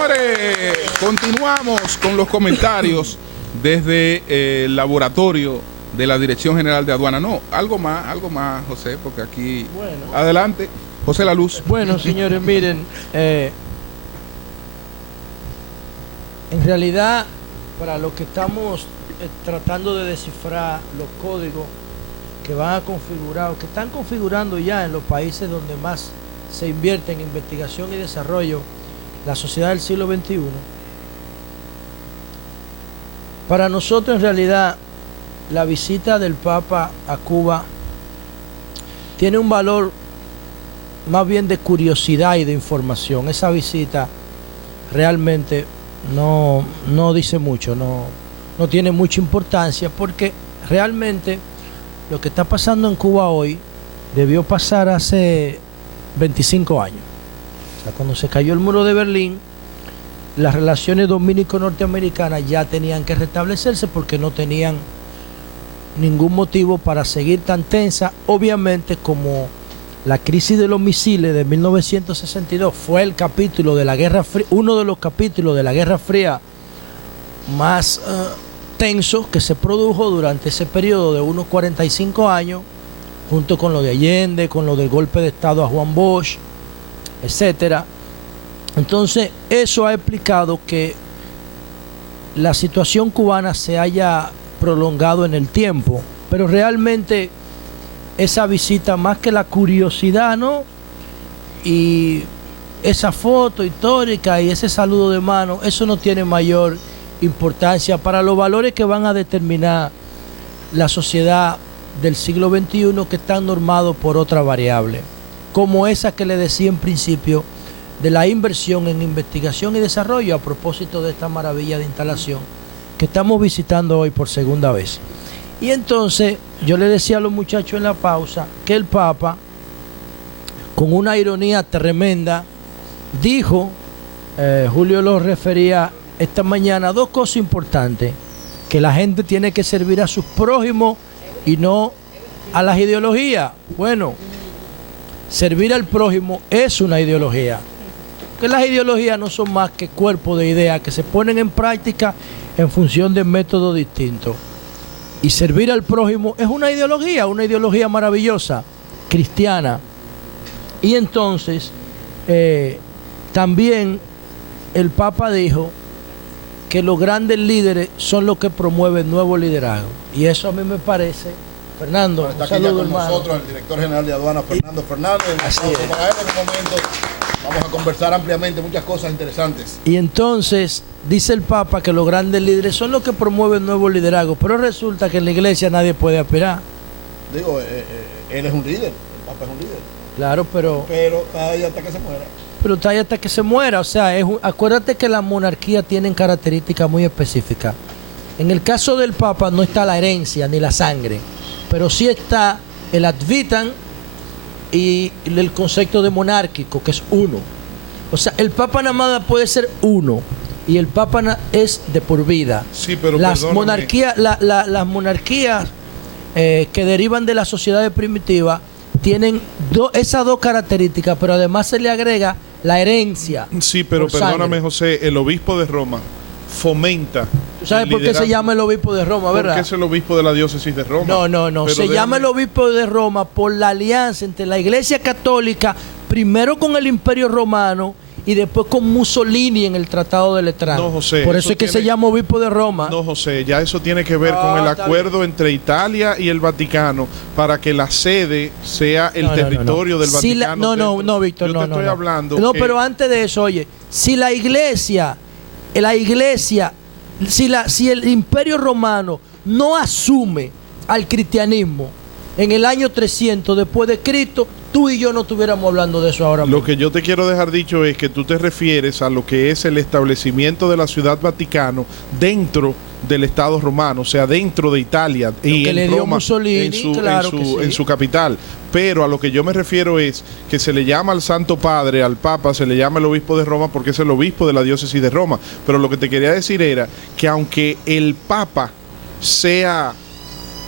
Señores, continuamos con los comentarios desde el laboratorio de la Dirección General de Aduana. No, algo más, José, porque aquí... Bueno. Adelante, José La Luz. Bueno, señores, miren, en realidad, para los que estamos tratando de descifrar los códigos que van a configurar, o que están configurando ya en los países donde más se invierte en investigación y desarrollo, la sociedad del siglo XXI, para nosotros en realidad la visita del Papa a Cuba tiene un valor más bien de curiosidad y de información. Esa visita realmente no dice mucho, no tiene mucha importancia, porque realmente lo que está pasando en Cuba hoy debió pasar hace 25 años. O sea, cuando se cayó el muro de Berlín, las relaciones dominico-norteamericanas ya tenían que restablecerse porque no tenían ningún motivo para seguir tan tensa. Obviamente, como la crisis de los misiles de 1962 fue el capítulo de la Guerra Fría, uno de los capítulos de la Guerra Fría más tenso que se produjo durante ese periodo de unos 45 años, junto con lo de Allende, con lo del golpe de Estado a Juan Bosch, etcétera. Entonces, eso ha explicado que la situación cubana se haya prolongado en el tiempo, pero realmente esa visita, más que la curiosidad, ¿no?, y esa foto histórica y ese saludo de mano, eso no tiene mayor importancia para los valores que van a determinar la sociedad del siglo XXI, que están normados por otra variable, como esa que le decía en principio de la inversión en investigación y desarrollo, a propósito de esta maravilla de instalación que estamos visitando hoy por segunda vez. Y entonces yo le decía a los muchachos en la pausa que el Papa, con una ironía tremenda, dijo, Julio lo refería esta mañana, dos cosas importantes: que la gente tiene que servir a sus prójimos y no a las ideologías. Bueno, servir al prójimo es una ideología, que las ideologías no son más que cuerpos de ideas que se ponen en práctica en función de métodos distintos. Y servir al prójimo es una ideología maravillosa, cristiana. Y entonces, también el Papa dijo que los grandes líderes son los que promueven nuevo liderazgo. Y eso a mí me parece, Fernando, está aquí ya con nosotros el director general de Aduana, Fernando Fernández. Así es. Para él en un momento vamos a conversar ampliamente muchas cosas interesantes. Y entonces dice el Papa que los grandes líderes son los que promueven nuevo liderazgo, pero resulta que en la iglesia nadie puede aspirar. Digo, él es un líder, el Papa es un líder. Claro, pero está ahí hasta que se muera. Pero está ahí hasta que se muera. O sea, acuérdate que las monarquías tienen características muy específicas. En el caso del Papa no está la herencia ni la sangre, pero sí está el ad vitam y el concepto de monárquico, que es uno. O sea, el Papa nada más puede ser uno, y el Papa es de por vida. Sí, pero las monarquías, las monarquías que derivan de las sociedades primitivas tienen esas dos características, pero además se le agrega la herencia. Sí, pero perdóname, José, el obispo de Roma fomenta. ¿Tú sabes por qué se llama el obispo de Roma, verdad? Porque es el obispo de la diócesis de Roma. No. Se llama el obispo de Roma por la alianza entre la Iglesia Católica, primero con el Imperio Romano y después con Mussolini en el Tratado de Letrán. No, José. Por eso es que se llama obispo de Roma. No, José, ya eso tiene que ver con el acuerdo entre Italia y el Vaticano para que la sede sea el territorio del Vaticano. No, Víctor, yo te estoy hablando. No, pero antes de eso, oye, si la iglesia, si el Imperio Romano no asume al cristianismo en el año 300 después de Cristo, tú y yo no estuviéramos hablando de eso ahora mismo. Lo que yo te quiero dejar dicho es que tú te refieres a lo que es el establecimiento de la Ciudad Vaticano dentro del Estado romano, o sea, dentro de Italia y que en le dio Roma, Mussolini, en su capital. Pero a lo que yo me refiero es que se le llama al Santo Padre, al Papa, se le llama el obispo de Roma porque es el obispo de la diócesis de Roma. Pero lo que te quería decir era que aunque el Papa sea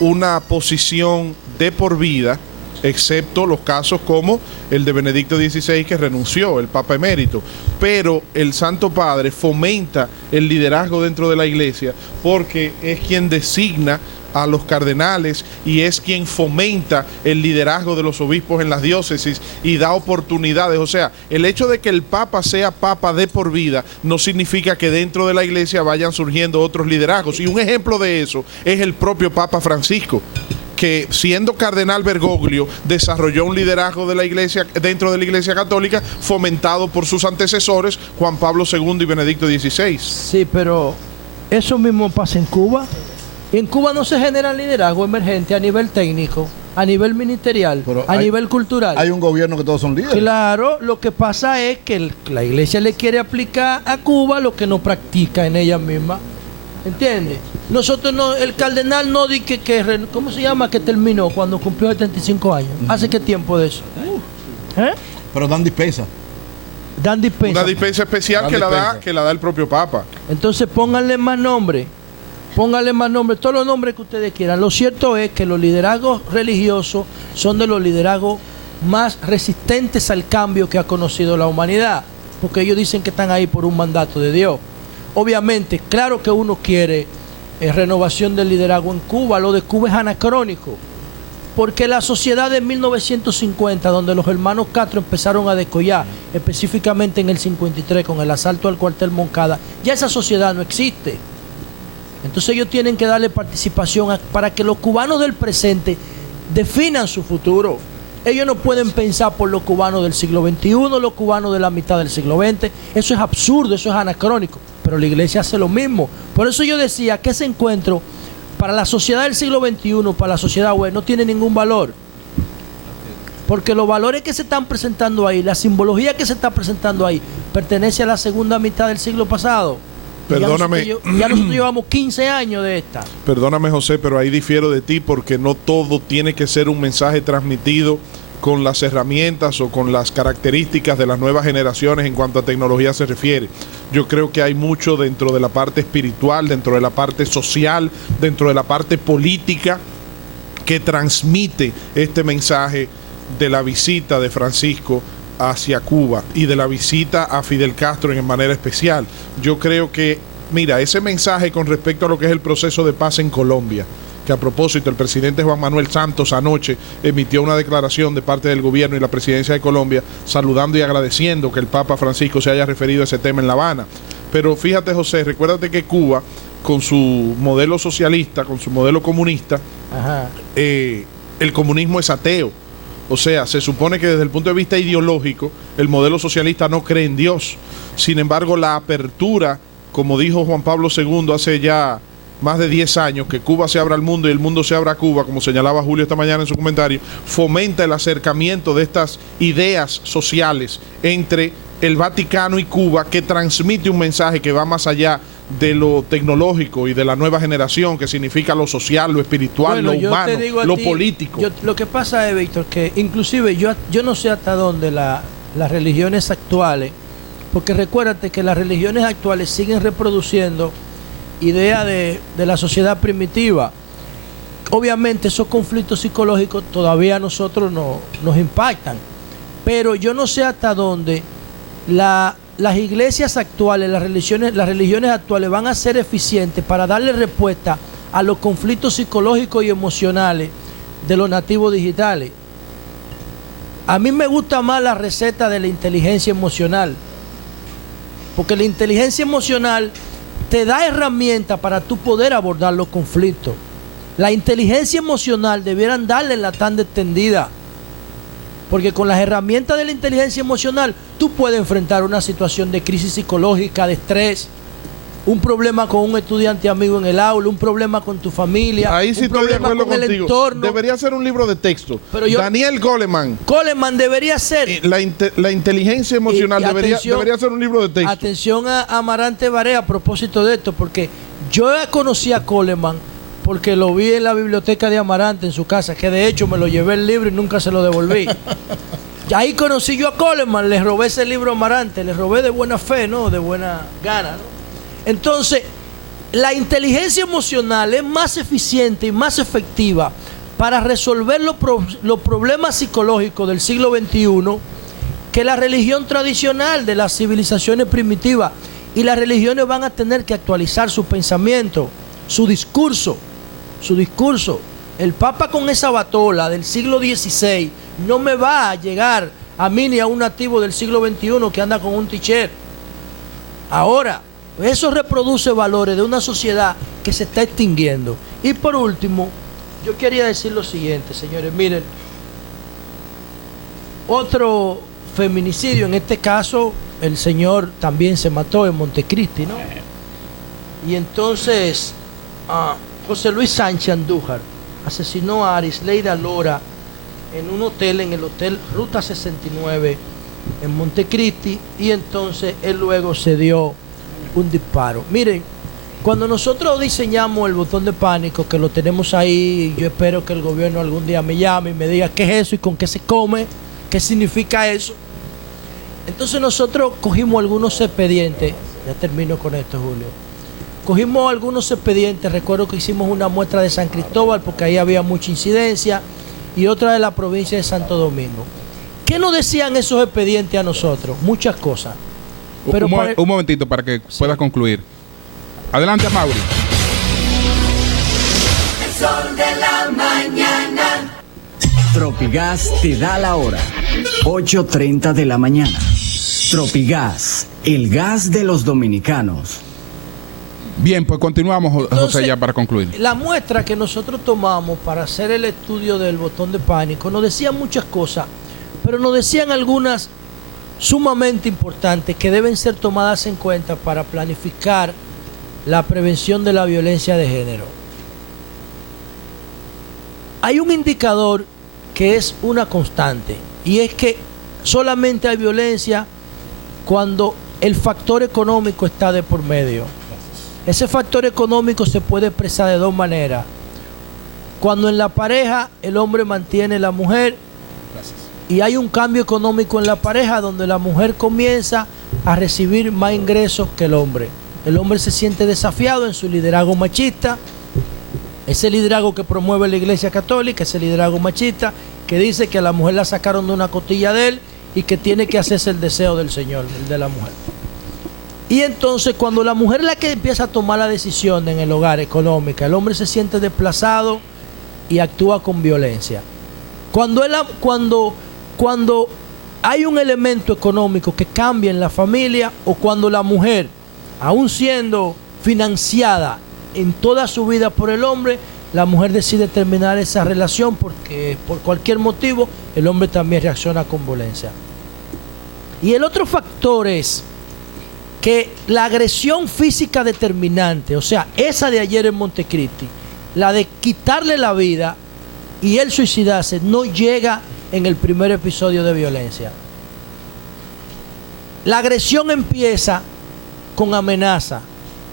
una posición de por vida, excepto los casos como el de Benedicto XVI, que renunció, el Papa emérito. Pero el Santo Padre fomenta el liderazgo dentro de la Iglesia porque es quien designa a los cardenales y es quien fomenta el liderazgo de los obispos en las diócesis y da oportunidades. O sea, el hecho de que el Papa sea Papa de por vida no significa que dentro de la Iglesia vayan surgiendo otros liderazgos. Y un ejemplo de eso es el propio Papa Francisco, que siendo cardenal Bergoglio desarrolló un liderazgo de la Iglesia dentro de la Iglesia Católica fomentado por sus antecesores Juan Pablo II y Benedicto XVI. Sí, pero eso mismo pasa en Cuba. En Cuba no se genera liderazgo emergente a nivel técnico, a nivel ministerial, a nivel cultural. Hay un gobierno que todos son líderes. Claro, lo que pasa es que la Iglesia le quiere aplicar a Cuba lo que no practica en ella misma. ¿Entiendes? Nosotros no, el cardenal no di que ¿cómo se llama? Que terminó cuando cumplió 75 años. ¿Hace qué tiempo de eso? Pero dan dispensa. Dan dispensa. Una dispensa especial que la da el propio Papa. Entonces pónganle más nombres. Pónganle más nombres, todos los nombres que ustedes quieran. Lo cierto es que los liderazgos religiosos son de los liderazgos más resistentes al cambio que ha conocido la humanidad, porque ellos dicen que están ahí por un mandato de Dios. Obviamente, claro que uno quiere renovación del liderazgo en Cuba. Lo de Cuba es anacrónico, porque la sociedad de 1950, donde los hermanos Castro empezaron a descollar, específicamente en el 53 con el asalto al cuartel Moncada, ya esa sociedad no existe. Entonces ellos tienen que darle participación para que los cubanos del presente definan su futuro. Ellos no pueden pensar por los cubanos del siglo XXI, los cubanos de la mitad del siglo XX. Eso es absurdo, eso es anacrónico. Pero la Iglesia hace lo mismo. Por eso yo decía que ese encuentro para la sociedad del siglo XXI, para la sociedad web, no tiene ningún valor. Porque los valores que se están presentando ahí, la simbología que se está presentando ahí, pertenece a la segunda mitad del siglo pasado. Perdóname. Ya nosotros llevamos 15 años de esta. Perdóname, José, pero ahí difiero de ti porque no todo tiene que ser un mensaje transmitido con las herramientas o con las características de las nuevas generaciones en cuanto a tecnología se refiere. Yo creo que hay mucho dentro de la parte espiritual, dentro de la parte social, dentro de la parte política que transmite este mensaje de la visita de Francisco hacia Cuba y de la visita a Fidel Castro en manera especial. Yo creo que, mira, ese mensaje con respecto a lo que es el proceso de paz en Colombia, que a propósito el presidente Juan Manuel Santos anoche emitió una declaración de parte del gobierno y la presidencia de Colombia saludando y agradeciendo que el Papa Francisco se haya referido a ese tema en La Habana. Pero fíjate, José, recuérdate que Cuba, con su modelo socialista, con su modelo comunista, el comunismo es ateo. O sea, se supone que desde el punto de vista ideológico, el modelo socialista no cree en Dios. Sin embargo, la apertura, como dijo Juan Pablo II hace ya más de 10 años, que Cuba se abra al mundo y el mundo se abra a Cuba, como señalaba Julio esta mañana en su comentario, fomenta el acercamiento de estas ideas sociales entre el Vaticano y Cuba, que transmite un mensaje que va más allá de lo tecnológico y de la nueva generación, que significa lo social, lo espiritual, lo humano, lo político. Lo que pasa es, Víctor, que inclusive yo no sé hasta dónde las religiones actuales, porque recuérdate que las religiones actuales siguen reproduciendo ideas de la sociedad primitiva. Obviamente esos conflictos psicológicos todavía a nosotros nos impactan, pero yo no sé hasta dónde las iglesias actuales, las religiones actuales van a ser eficientes para darle respuesta a los conflictos psicológicos y emocionales de los nativos digitales. A mí me gusta más la receta de la inteligencia emocional, porque la inteligencia emocional te da herramientas para tú poder abordar los conflictos. La inteligencia emocional debieran darle la tanda extendida, porque con las herramientas de la inteligencia emocional tú puedes enfrentar una situación de crisis psicológica, de estrés, un problema con un estudiante amigo en el aula, un problema con tu familia, ahí sí un problema con contigo. el entorno. Debería ser un libro de texto. Pero Daniel Goleman debería ser. La inteligencia emocional debería ser un libro de texto. Atención a Amarante Barea a propósito de esto, porque yo conocí a Goleman porque lo vi en la biblioteca de Amarante en su casa, que de hecho me lo llevé el libro y nunca se lo devolví. Ahí conocí yo a Goleman, le robé ese libro a Amarante, le robé de buena fe, ¿no? De buena gana, ¿no? Entonces, la inteligencia emocional es más eficiente y más efectiva para resolver los problemas psicológicos del siglo XXI que la religión tradicional de las civilizaciones primitivas. Y las religiones van a tener que actualizar su pensamiento, su discurso. El Papa con esa batola del siglo XVI no me va a llegar a mí ni a un nativo del siglo XXI que anda con un t-shirt. Ahora, eso reproduce valores de una sociedad que se está extinguiendo. Y por último, yo quería decir lo siguiente, señores. Miren, otro feminicidio, en este caso, el señor también se mató en Montecristi, ¿no? Y entonces, José Luis Sánchez Andújar asesinó a Arisleida Lora en un hotel, en el Hotel Ruta 69, en Montecristi, y entonces él luego se dio un disparo. Miren, cuando nosotros diseñamos el botón de pánico, que lo tenemos ahí, yo espero que el gobierno algún día me llame y me diga qué es eso y con qué se come, qué significa eso. Entonces nosotros cogimos algunos expedientes, ya termino con esto, Julio. Cogimos algunos expedientes, recuerdo que hicimos una muestra de San Cristóbal porque ahí había mucha incidencia, y otra de la provincia de Santo Domingo. ¿Qué nos decían esos expedientes a nosotros? Muchas cosas. Pero un momentito para que puedas concluir. Adelante, Mauri. El sol de la mañana. Tropigas te da la hora. 8:30 de la mañana. Tropigas, el gas de los dominicanos. Bien, pues continuamos, José. Entonces, ya para concluir. La muestra que nosotros tomamos para hacer el estudio del botón de pánico nos decían muchas cosas, pero nos decían algunas sumamente importantes que deben ser tomadas en cuenta para planificar la prevención de la violencia de género. Hay un indicador que es una constante, y es que solamente hay violencia cuando el factor económico está de por medio. Ese factor económico se puede expresar de dos maneras. Cuando en la pareja el hombre mantiene a la mujer y hay un cambio económico en la pareja donde la mujer comienza a recibir más ingresos que el hombre. El hombre se siente desafiado en su liderazgo machista, ese liderazgo que promueve la Iglesia Católica, ese liderazgo machista que dice que a la mujer la sacaron de una costilla de él y que tiene que hacerse el deseo del Señor, el de la mujer. Y entonces cuando la mujer es la que empieza a tomar la decisión en el hogar económica, el hombre se siente desplazado y actúa con violencia. Cuando hay un elemento económico que cambia en la familia, o cuando la mujer, aún siendo financiada en toda su vida por el hombre, la mujer decide terminar esa relación porque por cualquier motivo el hombre también reacciona con violencia. Y el otro factor es que la agresión física determinante, o sea, esa de ayer en Montecristi, la de quitarle la vida y él suicidarse, no llega en el primer episodio de violencia. La agresión empieza con amenaza,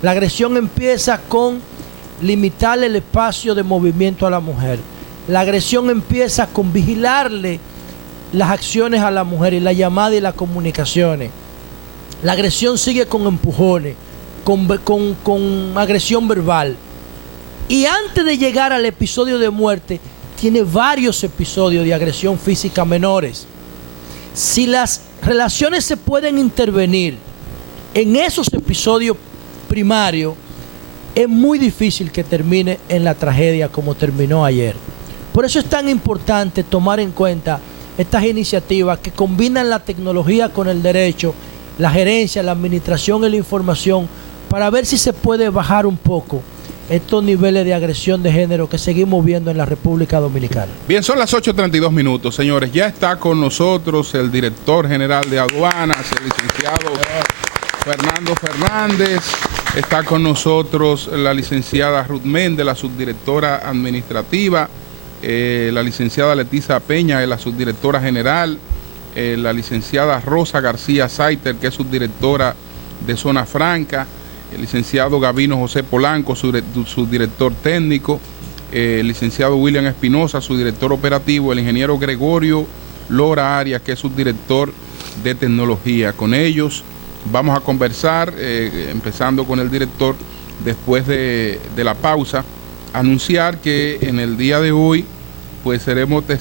la agresión empieza con limitarle el espacio de movimiento a la mujer, la agresión empieza con vigilarle las acciones a la mujer y la llamada y las comunicaciones. La agresión sigue con empujones, con agresión verbal. Y antes de llegar al episodio de muerte, tiene varios episodios de agresión física menores. Si las relaciones se pueden intervenir en esos episodios primarios, es muy difícil que termine en la tragedia como terminó ayer. Por eso es tan importante tomar en cuenta estas iniciativas que combinan la tecnología con el derecho, la gerencia, la administración y la información, para ver si se puede bajar un poco estos niveles de agresión de género que seguimos viendo en la República Dominicana. Bien, son las 8:32 minutos, señores. Ya está con nosotros el director general de aduanas, el licenciado Fernando Fernández. Está con nosotros la licenciada Ruth Méndez, la subdirectora administrativa, la licenciada Leticia Peña, la subdirectora general, la licenciada Rosa García Saiter, que es subdirectora de Zona Franca, el licenciado Gabino José Polanco, su director técnico, el licenciado William Espinosa, su director operativo, el ingeniero Gregorio Lora Arias, que es subdirector de tecnología. Con ellos vamos a conversar, empezando con el director, después de la pausa, anunciar que en el día de hoy pues seremos